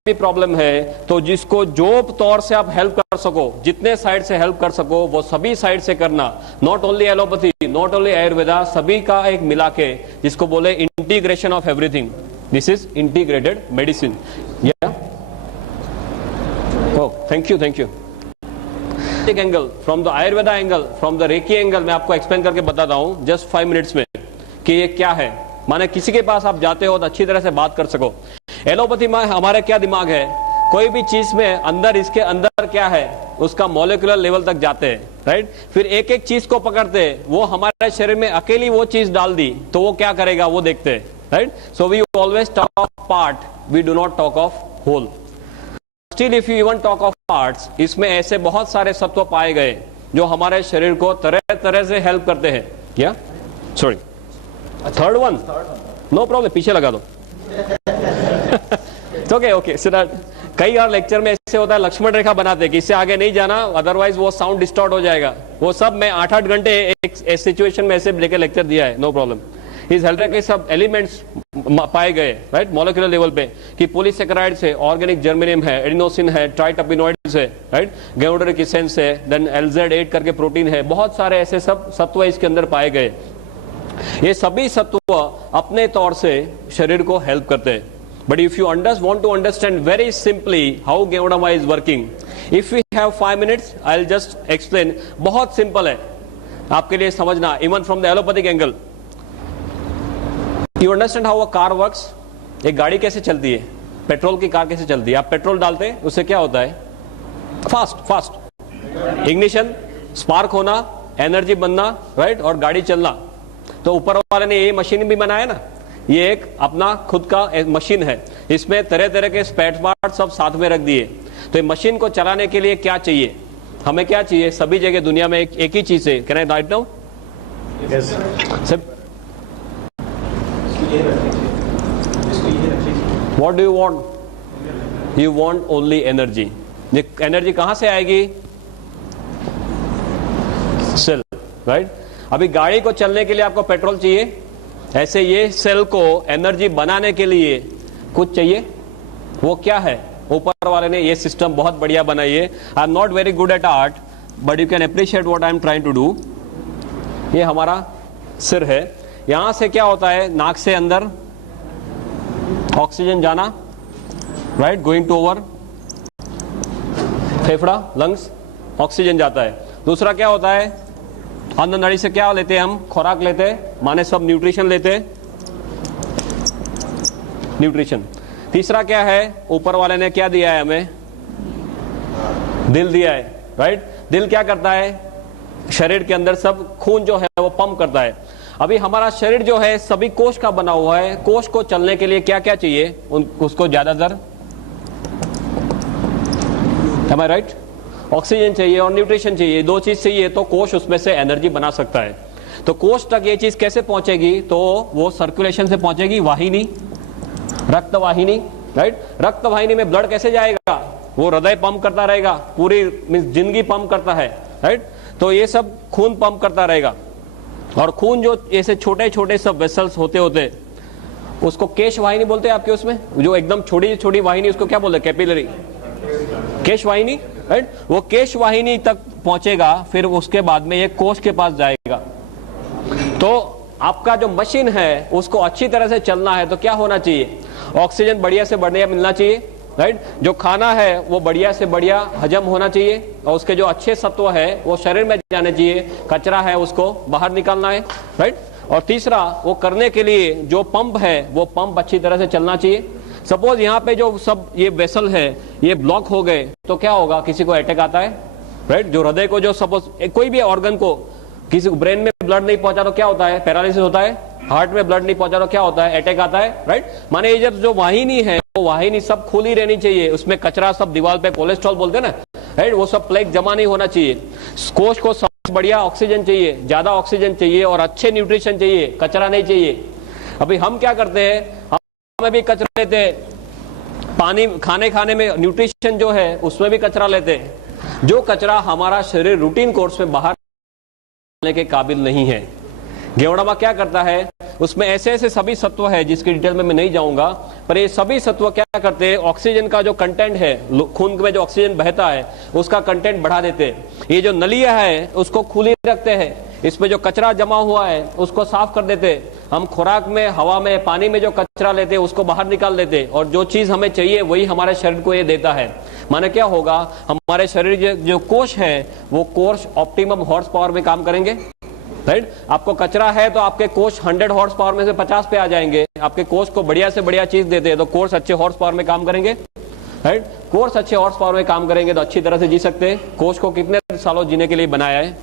भी प्रॉब्लम है तो जिसको जो तौर से आप हेल्प कर सको, जितने साइड से हेल्प कर सको वो सभी साइड से करना। Not only allopathy, not only Ayurveda, सभी का एक मिला के, जिसको बोले integration of everything. This is integrated medicine. या oh, thank you, thank you. Angle, from the Ayurveda angle, from the reiki angle, मैं आपको एक्सप्लेन करके बताता हूं जस्ट 5 मिनट्स में कि ये क्या है। माने किसी के पास आप जाते हो तो अच्छी तरह से बात कर सको। एलोपैथी में हमारे क्या दिमाग है, कोई भी चीज में अंदर, इसके अंदर क्या है उसका मॉलिक्यूलर लेवल तक जाते हैं। राइट? फिर एक एक चीज को पकड़ते हैं, वो हमारे शरीर में अकेली वो चीज डाल दी तो वो क्या करेगा वो देखते हैं। Right? So we always talk of part, we do not talk of whole. Still if you even talk of parts, इसमें ऐसे बहुत सारे सत्व पाए गए जो हमारे शरीर को तरह तरह से हेल्प करते हैं। या sorry, third one, no problem, पीछे लगा दो। ओके ओके, कई और लेक्चर में ऐसे होता है, लक्ष्मण रेखा बनाते हैं कि इससे आगे नहीं जाना, अदरवाइज वो साउंड डिस्टॉर्ट हो जाएगा। वो सब मैं 8-8 घंटे एक सिचुएशन में ऐसे लेकर लेक्चर दिया है, नो प्रॉब्लम। इस हेल्थ के सब एलिमेंट्स पाए गए, राइट, मॉलिक्यूलर लेवल पे, कि पॉलीसेकेराइड्स है, ऑर्गेनिक जर्मेनियम है, एडिनोसिन है, ट्राइटर्पिनोइड्स है, राइट, गेउडरिक एसेंस है, देन LZ8 करके प्रोटीन है, बहुत सारे ऐसे सब सत्व इसके अंदर पाए गए। ये सभी सत्व अपने तौर से शरीर को हेल्प करते हैं। But if you want to understand very simply how Geodama is working, if we have 5 minutes, I'll just explain. बहुत सिंपल है आपके लिए समझना, even from the allopathic angle. You understand how a car works? एक गाड़ी कैसे चलती है, पेट्रोल की कार कैसे चलती है? आप पेट्रोल डालते हैं, उससे क्या होता है? फास्ट इग्निशन, स्पार्क होना, एनर्जी बनना, राइट, और गाड़ी चलना। तो ऊपर वाले ने ये मशीन भी बनाया ना, ये एक अपना खुद का मशीन है, इसमें तरह तरह के स्पेयर पार्ट सब साथ में रख दिए। तो ये मशीन को चलाने के लिए क्या चाहिए, हमें क्या चाहिए? सभी जगह दुनिया में एक ही चीज है। Can I write now? What do you want? You want only energy. Energy कहां से आएगी? Cell, right. अभी गाड़ी को चलने के लिए आपको पेट्रोल चाहिए, ऐसे ये सेल को एनर्जी बनाने के लिए कुछ चाहिए। वो क्या है? ऊपर वाले ने ये सिस्टम बहुत बढ़िया बनाई है। I am not very good at art, but you can appreciate what I am trying to do. ये हमारा सिर है, यहां से क्या होता है, नाक से अंदर ऑक्सीजन जाना, राइट, गोइंग टू ओवर फेफड़ा, लंग्स, ऑक्सीजन जाता है। दूसरा क्या होता है, अन्न नली से क्या लेते हैं हम? खुराक लेते हैं, माने सब न्यूट्रिशन लेते हैं, न्यूट्रिशन। तीसरा क्या है, ऊपर वाले ने क्या दिया है हमें, दिल दिया है, राइट। दिल क्या करता है, शरीर के अंदर सब खून जो है वो पंप करता है। अभी हमारा शरीर जो है सभी कोष का बना हुआ है, कोष को चलने के लिए क्या क्या चाहिए, उसको ज्यादातर, am I right? ऑक्सीजन चाहिए और न्यूट्रिशन चाहिए, दो चीज चाहिए तो कोष उसमें से एनर्जी बना सकता है। तो कोष तक ये चीज कैसे पहुंचेगी, तो वो सर्कुलेशन से पहुंचेगी, वाहिनी, रक्त वाहिनी, राइट। रक्त वाहिनी में ब्लड कैसे जाएगा, वो हृदय पंप करता रहेगा, पूरी जिंदगी पंप करता है, राइट। तो ये सब खून पंप करता रहेगा, और खून जो ऐसे छोटे छोटे सब वेसल्स होते होते उसको केश वाहिनी बोलते हैं आपके उसमें, जो एकदम छोटी छोटी वाहिनी उसको क्या बोलते हैं, कैपिलरी, केश वाहिनी, राइट। वो केश वाहिनी तक पहुंचेगा, फिर उसके बाद में ये कोष के पास जाएगा। तो आपका जो मशीन है उसको अच्छी तरह से चलना है तो क्या होना चाहिए, ऑक्सीजन बढ़िया से बढ़िया मिलना चाहिए, राइट। जो खाना है वो बढ़िया से बढ़िया हजम होना चाहिए, और उसके जो अच्छे सत्व है वो शरीर में जाने चाहिए, कचरा है उसको बाहर निकालना है, राइट। और तीसरा, वो करने के लिए जो पंप है वो पंप अच्छी तरह से चलना चाहिए। सपोज यहाँ पे जो सब ये वेसल है ये ब्लॉक हो गए तो क्या होगा, किसी को अटैक आता है, राइट। जो हृदय को जो सपोज कोई भी ऑर्गन को, किसी को ब्रेन में ब्लड नहीं पहुंचा तो क्या होता है, पैरालिसिस होता है। हार्ट में ब्लड नहीं पहुंचा तो क्या होता है, अटैक आता है, राइट। माने ये जब जो वाहिनी है वो वाहिनी सब खुली रहनी चाहिए, उसमें कचरा सब दीवार पे कोलेस्ट्रॉल बोलते हैं ना, राइट, वो सब प्लेग जमा नहीं होना चाहिए। कोष को सबसे बढ़िया ऑक्सीजन चाहिए, ज्यादा ऑक्सीजन चाहिए और अच्छे न्यूट्रिशन चाहिए, कचरा नहीं चाहिए। अभी हम क्या करते हैं, हम भी कचरा लेते हैं, पानी खाने में न्यूट्रिशन जो है उसमें भी कचरा लेते हैं। जो कचरा हमारा शरीर रूटीन कोर्स में बाहर निकालने के काबिल नहीं है। घेवड़ामा क्या करता है, उसमें ऐसे ऐसे सभी सत्व है जिसकी डिटेल में मैं नहीं जाऊंगा, पर ये सभी सत्व क्या करते हैं, ऑक्सीजन का जो कंटेंट है, खून में जो ऑक्सीजन बहता है उसका कंटेंट बढ़ा देते हैं। ये जो नलियां है उसको खुली रखते हैं, इसमें जो कचरा जमा हुआ है उसको साफ कर देते हैं। हम खुराक में, हवा में, पानी में जो कचरा लेते हैं उसको बाहर निकाल देते हैं, और जो चीज हमें चाहिए वही हमारे शरीर को ये देता है। माने क्या होगा, हमारे शरीर जो कोष है वो कोष ऑप्टिमम हॉर्स पावर में काम करेंगे, राइट। आपको कचरा है तो आपके कोष 100 हॉर्स पावर में से 50 पे आ जाएंगे। आपके कोष को बढ़िया से बढ़िया चीज देते हैं तो कोष अच्छे हॉर्स पावर में काम करेंगे, राइट। कोष अच्छे हॉर्स पावर में काम करेंगे तो अच्छी तरह से जी सकते हैं। कोष को कितने सालों जीने के लिए बनाया है,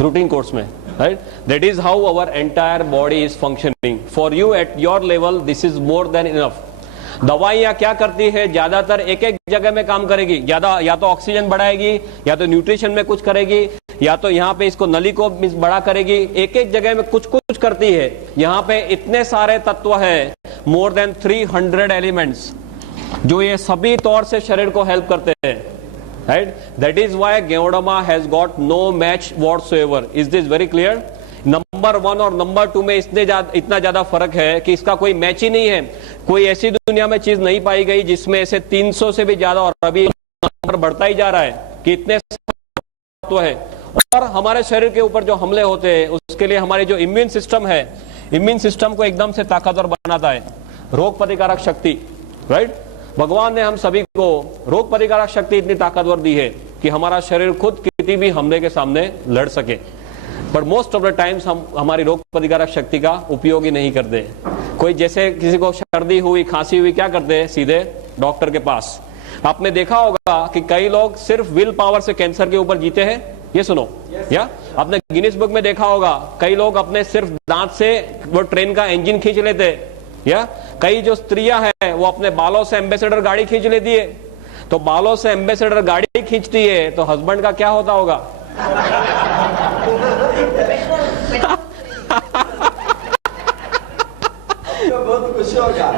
रूटीन कोर्स में, right. That is how our entire body is functioning. For you at your level this is more than enough. दवाइयां क्या करती है, ज्यादातर एक एक जगह में काम करेगी, ज्यादा या तो ऑक्सीजन बढ़ाएगी, या तो न्यूट्रिशन में कुछ करेगी, या तो यहाँ पे इसको नली को बड़ा करेगी। एक एक जगह में कुछ कुछ करती है। यहाँ पे इतने सारे तत्व है, मोर देन 300 एलिमेंट्स, जो ये सभी तौर से शरीर को हेल्प करते हैं, राइट। दैट इज वाई गेवड़ामा has got no match whatsoever. Is this very clear? Number 1 और नंबर 2 में इतना ज्यादा फर्क है कि इसका कोई मैच ही नहीं है। कोई ऐसी दुनिया में चीज नहीं पाई गई जिसमें ऐसे 300 से भी ज्यादा, और अभी नंबर बढ़ता ही जा रहा है कि इतने तत्व है। और हमारे शरीर के ऊपर जो हमले होते हैं उसके लिए हमारी जो इम्यून सिस्टम है, इम्यून सिस्टम को एकदम से ताकतवर बनाता है। रोग प्रतिकारक शक्ति, राइट। भगवान ने हम सभी को रोग प्रतिकारक शक्ति इतनी ताकतवर दी है कि हमारा शरीर खुद किसी भी हमले के सामने लड़ सके। पर मोस्ट ऑफ द टाइम्स हम हमारी रोग प्रतिकारक शक्ति का उपयोग ही नहीं करते। कोई जैसे किसी को सर्दी हुई, खांसी हुई, क्या करते हैं, सीधे डॉक्टर के पास। आपने देखा होगा कि कई लोग सिर्फ विल पावर से कैंसर के ऊपर जीते हैं, ये सुनो, या आपने गिनीज बुक में देखा होगा कई लोग अपने सिर्फ दांत से वो ट्रेन का इंजन खींच लेते हैं, या कई जो स्त्रियां हैं वो अपने बालों से एम्बेसडर गाड़ी खींच लेती है। तो बालों से एम्बेसडर गाड़ी खींचती है तो हस्बैंड का क्या होता होगा? बहुत खुश होगा,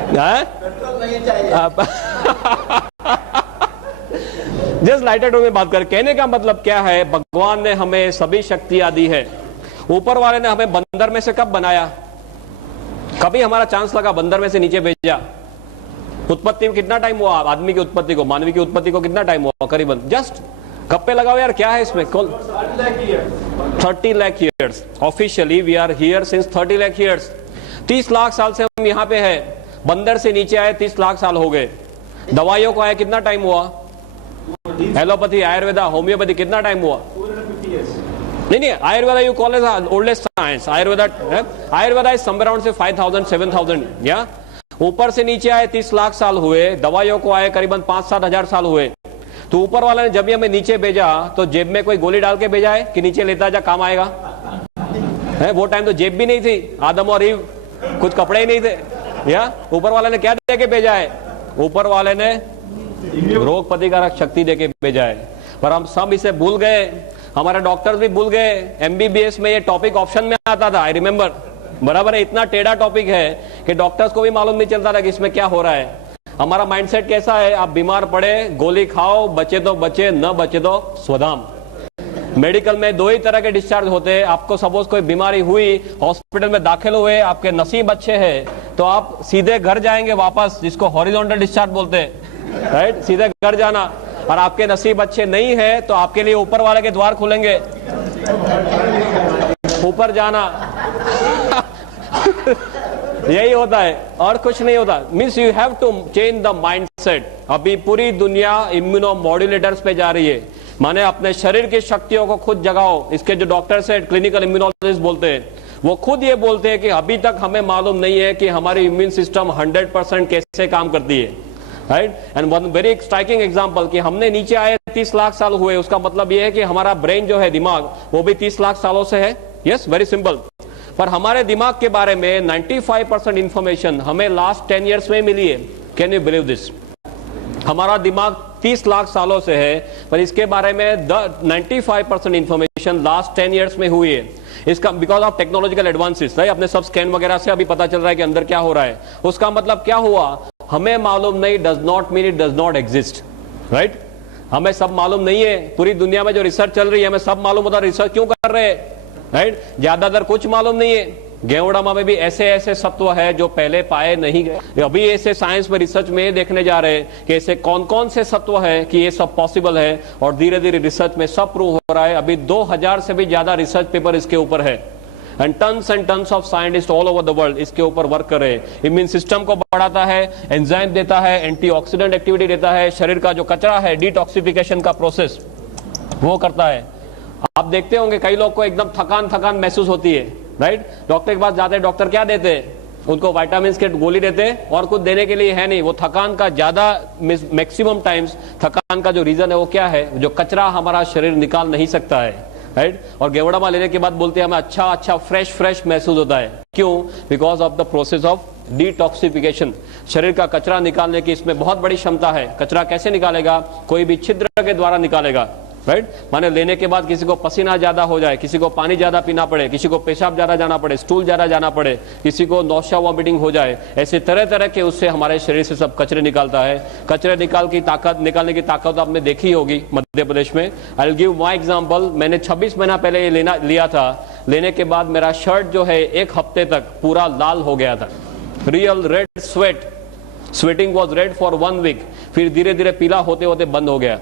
पेट्रोल नहीं चाहिए। जस्ट लाइटर टू में बात कर, कहने का मतलब क्या है, भगवान ने हमें सभी शक्तियां दी है। ऊपर वाले ने हमें बंदर में से कब बनाया? कभी हमारा चांस लगा बंदर में से नीचे भेजा? उत्पत्ति में कितना टाइम हुआ? आदमी की उत्पत्ति को, मानवी की उत्पत्ति को कितना टाइम हुआ? करीबन जस्ट गप्पे लगाओ यार, क्या है इसमें? 30 lakh years. Officially we are here since 30 lakh years. 30 lakh साल से हम यहाँ पे हैं। बंदर से नीचे आए 30 लाख साल हो गए। दवाइयों को आए कितना टाइम हुआ? एलोपैथी, आयुर्वेदा, होम्योपैथी कितना टाइम हुआ? नहीं, Ayurveda you call as oldest science. Ayurveda is somewhere around say 5,000, 7,000. या ऊपर से नीचे आए 30 लाख साल हुए, दवाइयों को आए करीबन 5-7 हजार साल हुए। तो ऊपर वाले ने जब भी हमें नीचे भेजा तो जेब में कोई गोली डाल के भेजा है कि नीचे लेता जा काम आएगा है? वो टाइम तो जेब भी नहीं थी, आदम और ईव कुछ कपड़े ही नहीं थे। या ऊपर वाले ने क्या दे के भेजा है? ऊपर वाले ने रोग प्रतिकारक शक्ति दे के भेजा है। पर हम सब इसे भूल गए, हमारे डॉक्टर्स भी भूल गए। एमबीबीएस में ये टॉपिक ऑप्शन में आता था, आई रिमेम्बर, बराबर है। इतना टेढ़ा टॉपिक है कि डॉक्टर्स को भी मालूम नहीं चलता था कि इसमें क्या हो रहा है। हमारा माइंडसेट कैसा है? आप बीमार पड़े गोली खाओ, बचे तो बचे, न बचे तो स्वधाम। मेडिकल में दो ही तरह के डिस्चार्ज होते हैं। आपको सपोज कोई बीमारी हुई, हॉस्पिटल में दाखिल हुए, आपके नसीब अच्छे हैं तो आप सीधे घर जाएंगे वापस, जिसको हॉरिजॉन्टल डिस्चार्ज बोलते हैं, राइट? सीधे घर जाना। और आपके नसीब अच्छे नहीं है तो आपके लिए ऊपर वाले के द्वार खुलेंगे, ऊपर जाना। यही होता है और कुछ नहीं होता। Means you have to change the mindset. अभी पूरी दुनिया इम्यूनो मॉड्यूलेटर्स पे जा रही है, माने अपने शरीर की शक्तियों को खुद जगाओ। इसके जो डॉक्टर्स है, क्लिनिकल इम्यूनोलॉजिस्ट बोलते हैं, वो खुद ये बोलते हैं कि अभी तक हमें मालूम नहीं है कि हमारी इम्यून सिस्टम 100% कैसे काम करती है, right? And one very striking example कि हमने नीचे आए 30 लाख साल हुए, उसका मतलब ये है कि हमारा ब्रेन जो है, दिमाग, वो भी 30 लाख सालों से है। Yes, very simple. पर हमारे दिमाग के बारे में 95% इंफॉर्मेशन हमें लास्ट 10 ईयर्स में मिली है। Can you believe this? हमारा दिमाग 30 लाख सालों से है, पर इसके बारे में 95% इंफॉर्मेशन लास्ट 10 ईयर्स में हुई है। इसका because of technological advances, right? अपने सब स्कैन वगैरह से अभी पता चल रहा है कि अंदर क्या हो रहा है। उसका मतलब क्या हुआ? हमें मालूम नहीं does not mean it does not exist, right? हमें सब मालूम नहीं है। पूरी दुनिया में जो रिसर्च चल रही है हमें सब मालूम होता है, रिसर्च क्यों कर रहे हैं, राइट? ज्यादातर कुछ मालूम नहीं है। गेवड़ामा में भी ऐसे ऐसे सत्व है जो पहले पाए नहीं गए। अभी ऐसे साइंस में रिसर्च में देखने जा रहे हैं कि ऐसे कौन कौन से सत्व है कि ये सब पॉसिबल है, और धीरे धीरे रिसर्च में सब प्रूव हो रहा है। अभी 2000 से भी ज्यादा रिसर्च पेपर इसके ऊपर है and tons of scientist all over the world इसके ऊपर वर्क कर रहे हैं। इम्यून सिस्टम को बढ़ाता है, एंजाइम देता है, एंटीऑक्सीडेंट एक्टिविटी देता है, शरीर का जो कचरा है, डिटॉक्सिफिकेशन का प्रोसेस वो करता है। आप देखते होंगे कई लोग को एकदम थकान महसूस होती है, राइट? डॉक्टर के पास जाते हैं, डॉक्टर क्या देते हैं? उनको विटामिन के गोली देते हैं और कुछ देने के लिए है नहीं। वो थकान का ज्यादा मैक्सिमम टाइम्स थकान का जो रीजन है वो क्या है? जो कचरा हमारा शरीर निकाल नहीं सकता है, राइट? और गेवड़ामा लेने के बाद बोलते हैं हमें अच्छा फ्रेश महसूस होता है। क्यों? Because of the process of detoxification. शरीर का कचरा निकालने की इसमें बहुत बड़ी क्षमता है। कचरा कैसे निकालेगा? कोई भी छिद्र के द्वारा निकालेगा, राइट? माने लेने के बाद किसी को पसीना ज्यादा हो जाए, किसी को पानी ज्यादा पीना पड़े, किसी को पेशाब ज्यादा जाना पड़े, स्टूल ज्यादा जाना पड़े, किसी को नौशा वॉमिटिंग हो जाए, ऐसे तरह तरह के उससे हमारे शरीर से सब कचरे निकालता है। कचरे निकालने की ताकत आपने देखी होगी मध्य प्रदेश में। I will give my example. मैंने 26 महीना पहले ये लिया था। लेने के बाद मेरा शर्ट जो है 1 हफ्ते तक पूरा लाल हो गया था। Real red sweating was red for 1 week. फिर धीरे धीरे पीला होते होते बंद हो गया।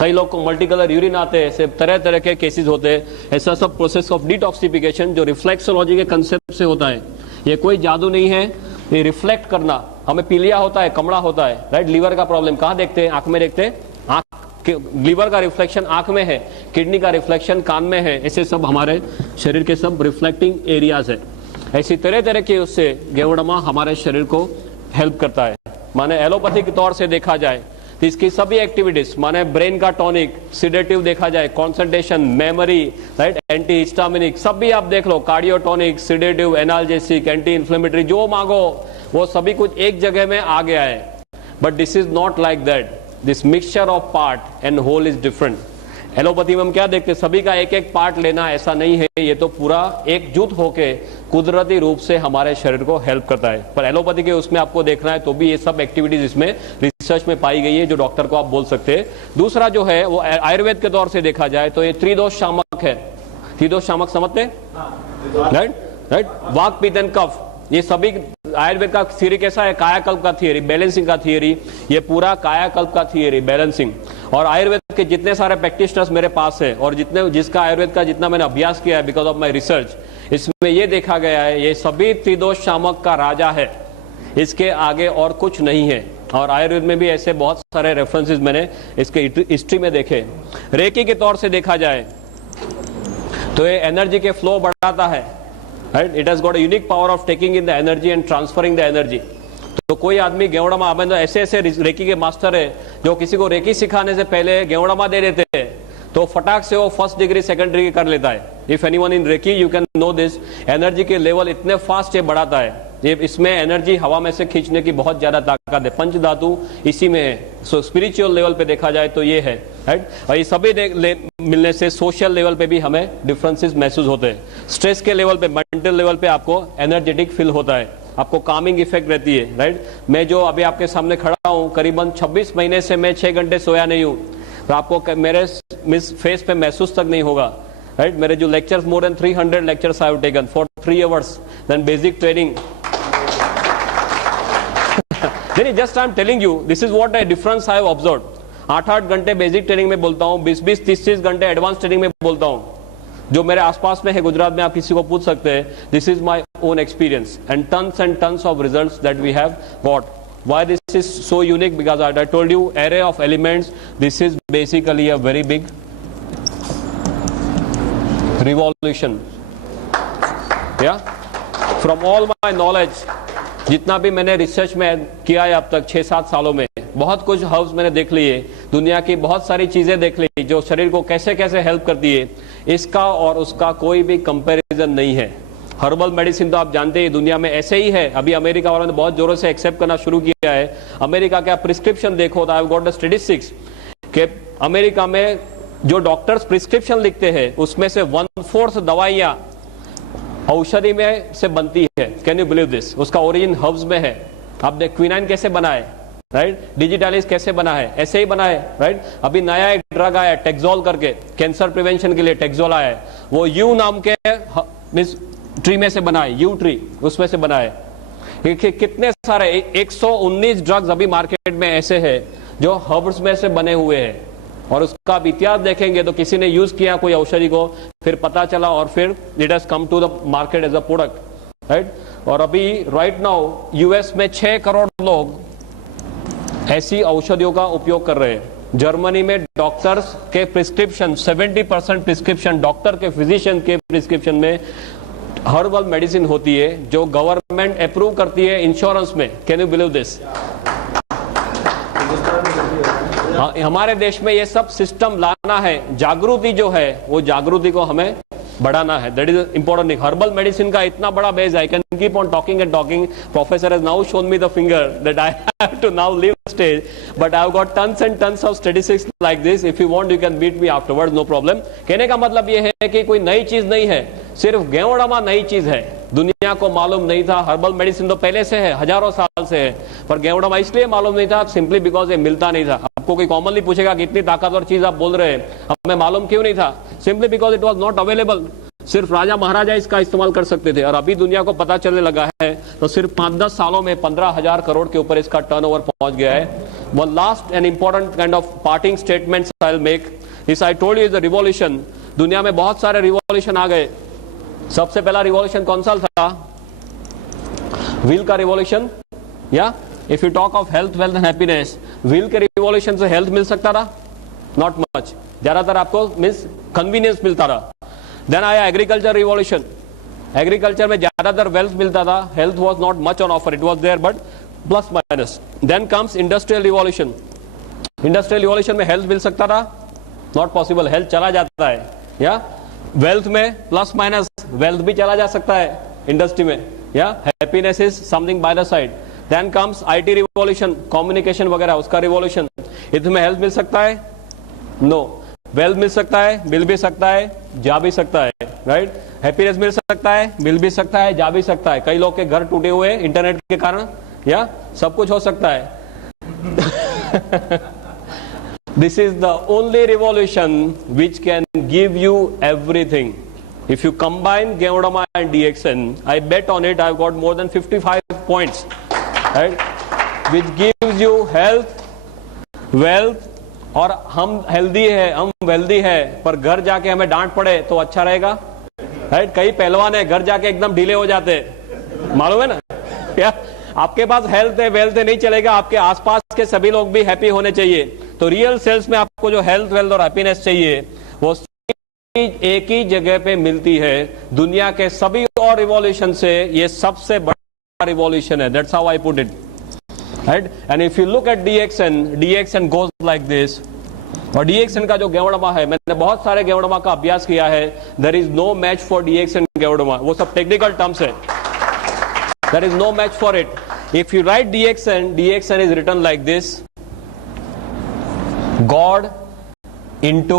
कई लोग को मल्टी कलर यूरिन आते हैं, ऐसे तरह तरह के केसेस होते हैं। ऐसा सब प्रोसेस ऑफ डिटॉक्सिफिकेशन जो रिफ्लेक्सोलॉजी के कंसेप्ट से होता है। ये कोई जादू नहीं है, ये रिफ्लेक्ट करना। हमें पीलिया होता है, कमड़ा होता है, राइट? लीवर का प्रॉब्लम कहाँ देखते हैं? आंख में देखते हैं। आंख, लीवर का रिफ्लेक्शन आंख में है, किडनी का रिफ्लेक्शन कान में है। ऐसे सब हमारे शरीर के सब रिफ्लेक्टिंग एरियाज है। ऐसी तरह तरह के उससे गेवड़ामा हमारे शरीर को हेल्प करता है। माने एलोपैथी के तौर से देखा जाए तो इसकी सभी एक्टिविटीज, माने ब्रेन का टॉनिक, सिडेटिव देखा जाए, concentration, memory, right, anti histaminic, सब भी आप देख लो, cardiotonic, sedative, analgesic, anti inflammatory, जो मांगो वो सभी कुछ एक जगह में आ गया है। But this is not like that. This mixture of part and whole is different. Allopathy में हम क्या देखते हैं? सभी का एक एक पार्ट लेना, ऐसा नहीं है। ये तो पूरा एकजुट होके कुदरती रूप से हमारे शरीर को हेल्प करता है। पर एलोपैथी के उसमें आपको देखना है तो भी ये सब एक्टिविटीज इसमें रिसर्च में पाई गई है, जो डॉक्टर को आप बोल सकते हैं। दूसरा जो है वो आयुर्वेद के तौर से देखा जाए तो ये त्रिदोष शामक है। त्रिदोष शामक समझते हैं, राइट? वाक, पित्त एंड कफ, ये सभी आयुर्वेद का थियरी कैसा है? कायाकल्प का थियरी, बैलेंसिंग का थियरी। ये पूरा कायाकल्प का थियरी, बैलेंसिंग। और आयुर्वेद के जितने सारे प्रैक्टिशनर्स मेरे पास है और जिसका आयुर्वेद का जितना मैंने अभ्यास किया है बिकॉज ऑफ माय रिसर्च, इसमें ये देखा गया है ये सभी त्रिदोष शामक का राजा है, इसके आगे और कुछ नहीं है। और आयुर्वेद में भी ऐसे बहुत सारे रेफरेंसेस मैंने इसके हिस्ट्री में देखे। रेकी के तौर से देखा जाए तो ये एनर्जी के फ्लो बढ़ाता है, right. It has got a unique power of taking in the energy and transferring the energy. तो कोई आदमी गेवड़मा आप तो ऐसे रेकी के मास्टर है जो किसी को रेकी सिखाने से पहले गेवड़मा दे देते हैं तो फटाक से वो फर्स्ट डिग्री सेकंड डिग्री कर लेता है. If anyone in reiki you can know this. Energy के लेवल इतने फास्ट ये बढ़ाता है. ये इसमें एनर्जी हवा में से खींचने की बहुत ज्यादा ताकत है. पंच धातु इसी में है. सो स्पिरिचुअल लेवल पे देखा जाए तो ये है, राइट. और ये सभी मिलने से सोशल लेवल पे भी हमें डिफरेंसेस महसूस होते हैं. स्ट्रेस के लेवल पे, मेंटल लेवल पे आपको एनर्जेटिक फील होता है, आपको कामिंग इफेक्ट रहती है, राइट. मैं जो अभी आपके सामने खड़ा हूं करीबन 26 महीने से मैं 6 घंटे सोया नहीं हूं, तो आपको मेरे फेस पे महसूस तक नहीं होगा, राइट. मेरे जो lectures, more than 300 lectures I have taken for 3 hours, then basic training. then just I am telling you this is what a difference I have observed. 8-8 घंटे बेसिक ट्रेनिंग में बोलता हूँ, 20-20, 30-30 घंटे एडवांस ट्रेनिंग में बोलता हूँ. जो मेरे आसपास में है गुजरात में, आप किसी को पूछ सकते हैं. This is my own experience and tons of results that we have got. Why this is so unique? Because I told you array of elements. This is basically a very big revolution. Yeah, from all my knowledge, जितना भी मैंने research में किया है अब तक 6-7 सालों में, बहुत कुछ हर्ब्स मैंने देख लिए, दुनिया की बहुत सारी चीजें देख ली जो शरीर को कैसे कैसे हेल्प करती है. इसका और उसका कोई भी कंपैरिजन नहीं है. हर्बल मेडिसिन तो आप जानते हैं दुनिया में ऐसे ही है. अभी अमेरिका वालों ने बहुत जोरों से एक्सेप्ट करना शुरू किया है. अमेरिका का प्रिस्क्रिप्शन देखो, आई हैव गॉट द स्टैटिस्टिक्स कि अमेरिका में जो डॉक्टर्स प्रिस्क्रिप्शन लिखते हैं उसमें से 1/4 दवाइयां औषधि में से बनती है. Can you believe this? उसका ओरिजिन हर्ब्स में है. आपने क्विनाइन कैसे बना है, राइट. डिजिटालिस कैसे बना है, ऐसे ही बना है, राइट. अभी नया एक ड्रग आया टेक्सोल करके, कैंसर प्रिवेंशन के लिए टेक्सोल आया है. वो यू नाम के ट्री में से बना है, यू ट्री, उसमें से बना है. कितने सारे 119 ड्रग्स अभी मार्केट में ऐसे हैं जो हर्ब्स में से बने हुए हैं. और उसका आप इतिहास देखेंगे तो किसी ने यूज किया कोई औषधि को, फिर पता चला और फिर it has come to the market as a product, right. और अभी राइट नाउ यूएस में 6 करोड़ लोग ऐसी औषधियों का उपयोग कर रहे हैं. जर्मनी में डॉक्टर्स के प्रिस्क्रिप्शन, 70% प्रिस्क्रिप्शन डॉक्टर के, फिजिशियन के प्रिस्क्रिप्शन में हर्बल मेडिसिन होती है जो गवर्नमेंट अप्रूव करती है इंश्योरेंस में. Can you believe this? हमारे देश में ये सब सिस्टम लाना है. जागृति जो है वो जागृति को हमें बढ़ाना है. That is important thing. Herbal medicine का इतना बड़ा base, I can keep on talking and talking. Professor has now shown me the finger that I have to now leave stage, but I have got tons and tons of statistics like this. If you want you can beat me afterwards, no problem. कहने का मतलब ये है कि कोई नई चीज नहीं है, सिर्फ गेवड़मा नई चीज है. दुनिया को मालूम नहीं था. हर्बल मेडिसिन तो पहले से है, हजारों साल से है, पर गेवड़मा इसलिए मालूम नहीं था सिंपली बिकॉज ये मिलता नहीं था. आपको कोई कॉमनली पूछेगा कि इतनी ताकतवर चीज आप बोल रहे हैं, हमें मालूम क्यों नहीं था? Simply because it was not available. सिर्फ राजा महाराजा इसका इस्तेमाल कर सकते थे. और अभी दुनिया को पता चलने लगा है तो सिर्फ 5-10 सालों में 15,000 करोड़ के ऊपर इसका टर्नओवर पहुंच गया है. One last and important kind of parting statements I will make is. I told you the revolution. दुनिया में बहुत सारे रिवॉल्यूशन आ गए. सबसे पहला रिवॉल्यूशन कौन सा था? व्हील का रिवॉल्यूशन. या if you talk of health, wealth and happiness, wheel के रिवॉल्यूशन से हेल्थ मिल सकता था? Not much. ज्यादातर आपको मीन्स कन्वीनियंस मिलता था. देन आया एग्रीकल्चर रिवॉल्यूशन. एग्रीकल्चर में ज्यादातर वेल्थ मिलता था. Health was not much on offer. It was there but plus minus. Then comes industrial revolution. Industrial revolution में हेल्थ मिल सकता था? Not possible. हेल्थ चला जाता है. या वेल्थ में प्लस माइनस वेल्थ भी चला जा सकता है इंडस्ट्री में. या happiness is something by the side. Then comes IT revolution, communication वगैरह, उसका रिवॉल्यूशन. इसमें हेल्थ मिल सकता है? नो. वेल्थ मिल सकता है, मिल भी सकता है, जा भी सकता है, राइट. हैप्पीनेस मिल सकता है, मिल भी सकता है, जा भी सकता है. कई लोग के घर टूटे हुए इंटरनेट के कारण. या सब कुछ हो सकता है. This is the only revolution which can give you everything. If you combine Geodama and DXN, I bet on it I've got more than 55 points, right? Which gives you health, wealth, और हम healthy है, हम wealthy है, पर घर जाके हमें डांट पड़े तो अच्छा रहेगा, राइट. कई पहलवान है घर जाके एकदम ढीले हो जाते, मालूम है ना. क्या आपके पास हेल्थ है, वेल्थ है, नहीं चलेगा. आपके आसपास के सभी लोग भी हैप्पी होने चाहिए. तो रियल सेल्स में आपको जो हेल्थ, वेल्थ और हैप्पीनेस चाहिए वो एक ही जगह पे मिलती है। दुनिया के सभी और रिवॉल्यूशन से ये सबसे बड़ा रिवॉल्यूशन है। That's how I put it, right. And if you look at DXN goes like this. और डीएक्सएन का जो गेवड़मा है, मैंने बहुत सारे गेवड़मा का अभ्यास किया है। There is no match for DXN गेवड़मा, वो सब टेक्निकल टर्म्स है। There is no match for it. If you write DXN is written like this, god into